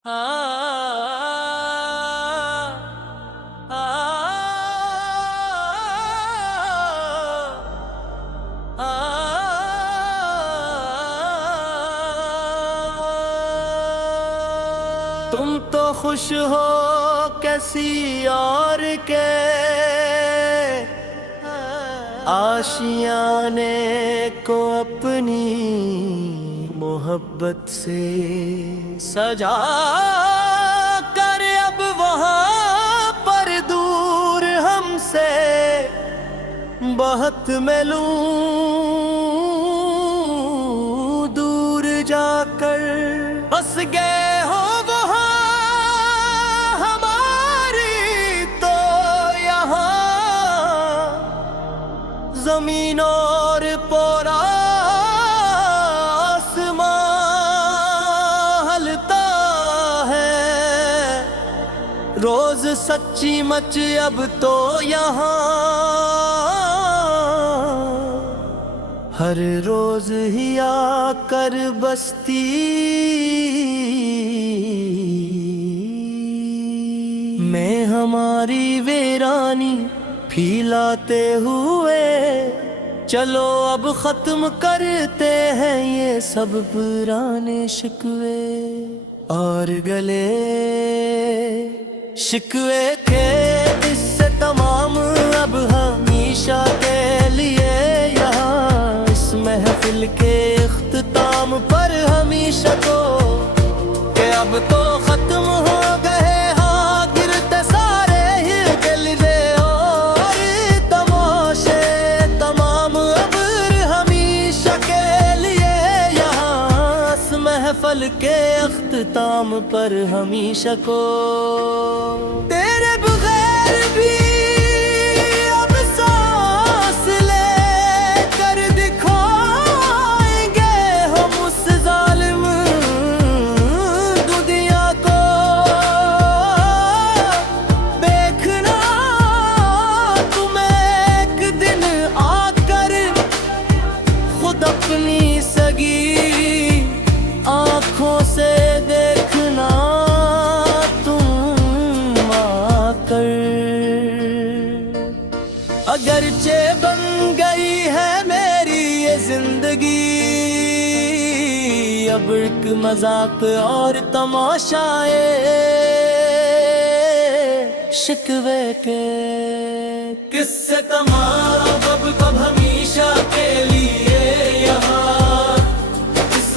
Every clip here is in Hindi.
तुम तो खुश हो कैसी और के आशियाने को अपनी मोहब्बत से सजा कर अब वहाँ पर दूर हमसे बहुत मिलूं दूर जाकर बस गए हो ज़मीन और पूरा आसमां हलता है रोज सच्ची मच अब तो यहाँ हर रोज ही आकर बसती में हमारी वीरानी फैलाते हुए चलो अब खत्म करते हैं ये सब पुराने शिकवे और गले शिकवे के इससे तमाम अब हमेशा के लिए यहाँ इस महफिल के इख्तिताम पर हमेशा को के अब तो खत्म हो गए फल के अख्ताम पर हमेशा को तेरे बगैर भी अब सांस ले कर दिखाएंगे हम उस जालिम दुनिया को देखना तुम्हें एक दिन आकर खुद अपनी सगी आँखों से देखना तुम आकर अगरचे बन गई है मेरी ये जिंदगी अब एक मजाक और तमाशाए शिकवे के किस्से तमाम अब हमेशा के लिए यहाँ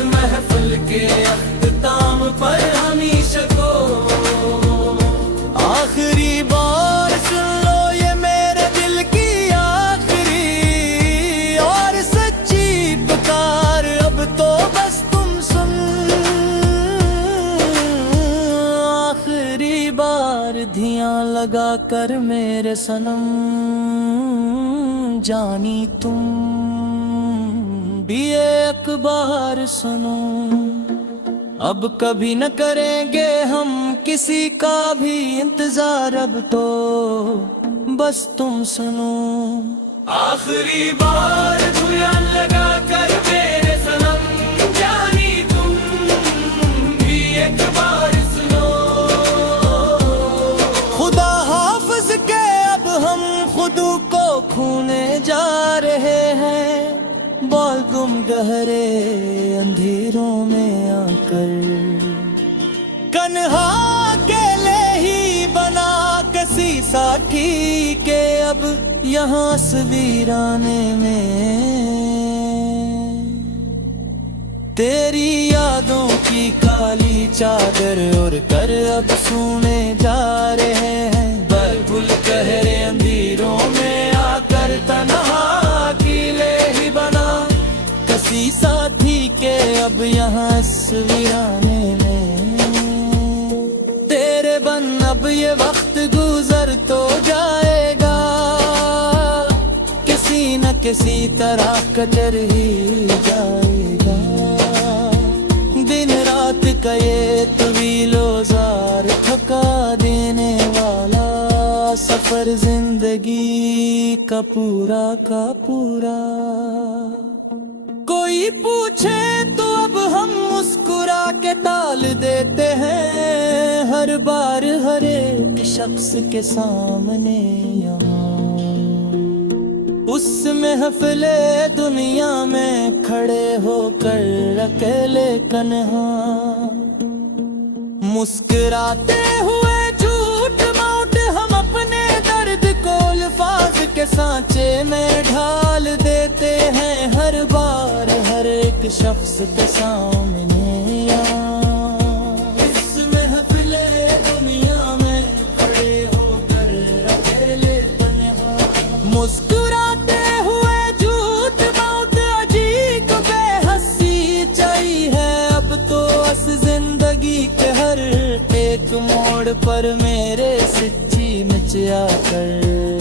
महफिल के अख्ताम पर हमेशा को आखिरी बार सुन लो ये मेरे दिल की आखिरी और सच्ची पुकार अब तो बस तुम सुन आखिरी बार धियां लगा कर मेरे सनम जानी तुम भी एक बार सुनो अब कभी न करेंगे हम किसी का भी इंतजार अब तो बस तुम सुनो आखिरी बार धुआं लगा कर मेरे सनम जानी तुम भी एक बार सुनो खुदा हाफिज के अब हम खुद को खोने जा रहे हैं बोल तुम गहरे अंधेरों में आकर कन्हा अकेले ही बना किसी साथी के अब यहाँ सवीराने में तेरी यादों की काली चादर और कर अब सोने जा रहे हैं बलबुल गहरे अंधेरों में आकर तन्हा अकेले ही बना किसी साथी के अब यहाँ इस वीराने में तेरे बन अब ये वक्त गुजर तो जाएगा किसी न किसी तरह कटर ही जाएगा दिन रात का ये तवीलोजार थका देने वाला सफर जिंदगी का पूरा कोई पूछे तो अब हम मुस्कुरा के टाल देते हैं हर बार हर एक शख्स के सामने यहाँ उस महफिले दुनिया में खड़े होकर अकेले कन्हा मुस्कुराते हुए झूठ मूठ हम अपने दर्द को अल्फाज के सांचे में ढाल देते हैं हर बार हर एक शख्स के सामने इस महफिले दुनिया में खड़े होकर अकेले तन्हा मुस्कुराते हुए झूठ मूठ अजीब बेहसी चाहिए है अब तो अस जिंदगी के हर एक मोड़ पर मेरे सच्ची मचा कर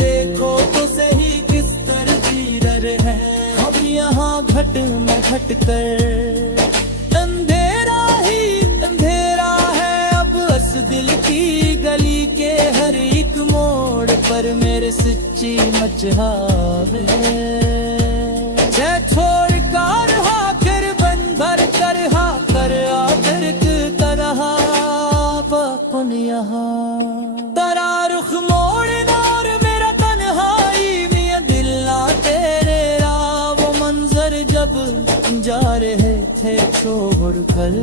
देखो तो सही किस तरह जी रहे हैं हम यहाँ घट में घट कर अंधेरा ही अंधेरा है अब अस दिल की गली के हर एक मोड़ पर मेरे सच्ची मचावे छोड़ कर हाकर बन भर कर हाकर आकर तरह कौन यहाँ तरा रुख मोड़ना और मेरा तन्हाई में दिल ना तेरे राह वो मंजर जब जा रहे थे छोड़ कर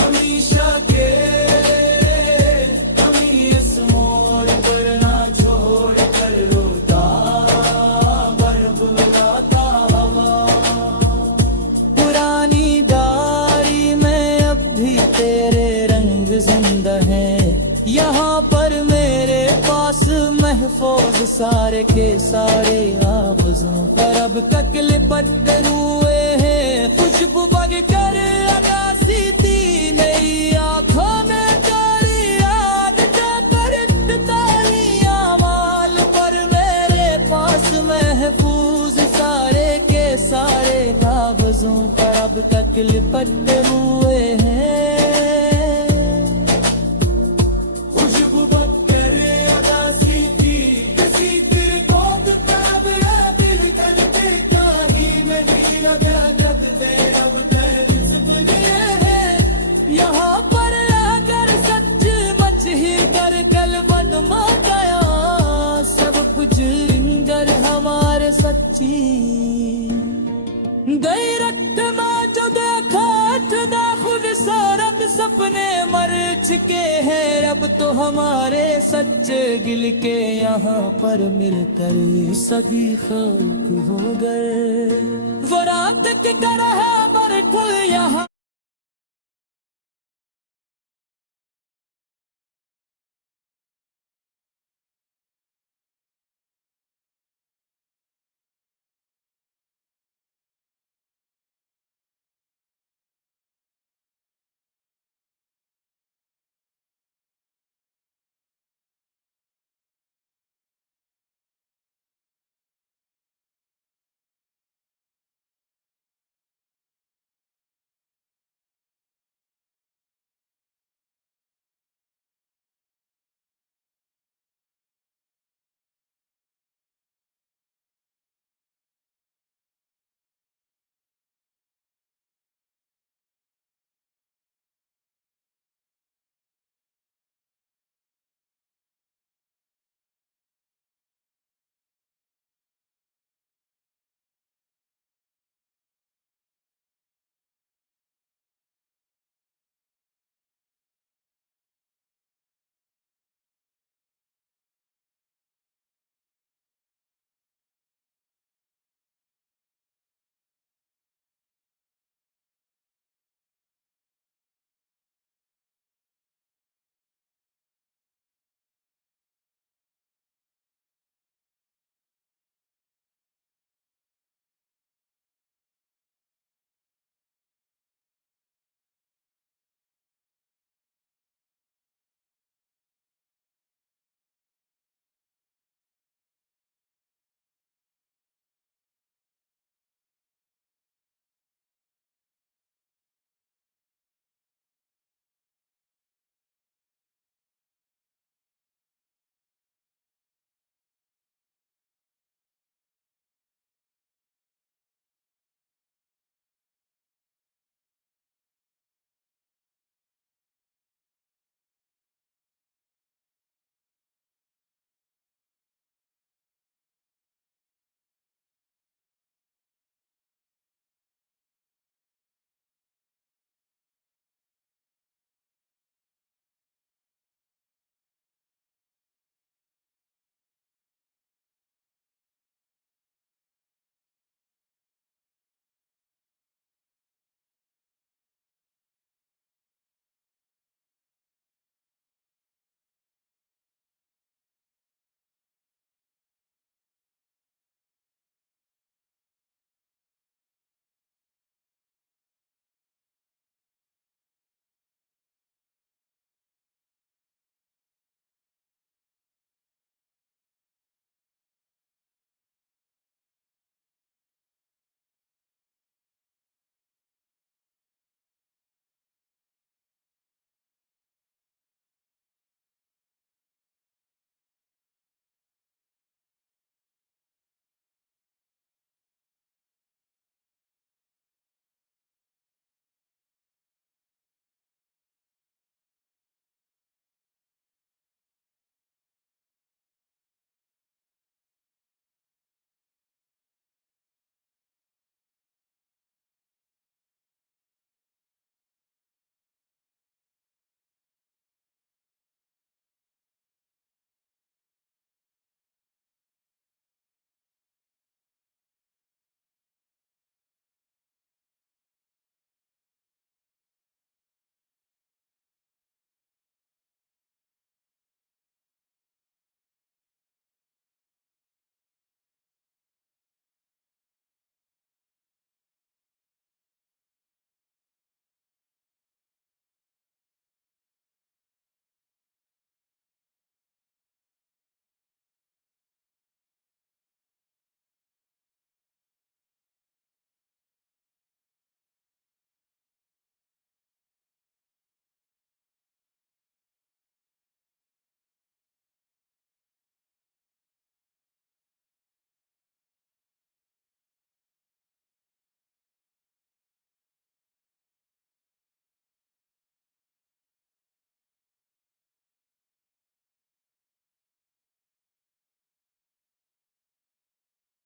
हमेशा के कभी इस मोड़ पर ना छोड़ कर रोता बरबुराता हवा पुरानी डायरी में अब भी तेरे जिंदा है यहाँ पर मेरे पास महफूज सारे के सारे आवाज़ों पर अब तक लिपट हुए हैं खुशबू बन कर अगासी थी मेरी आँखों में तेरी याद जाकर तालियां माल पर मेरे पास महफूज सारे के सारे आवाज़ों पर अब तक लिपट हुए हैं सच्ची गैरत में जो देखा था खुद सारब सपने मर चुके हैं अब तो हमारे सच्चे गिल के यहाँ पर मिलकर सभी खाक हो गए वो रात की तरह बरखल यहाँ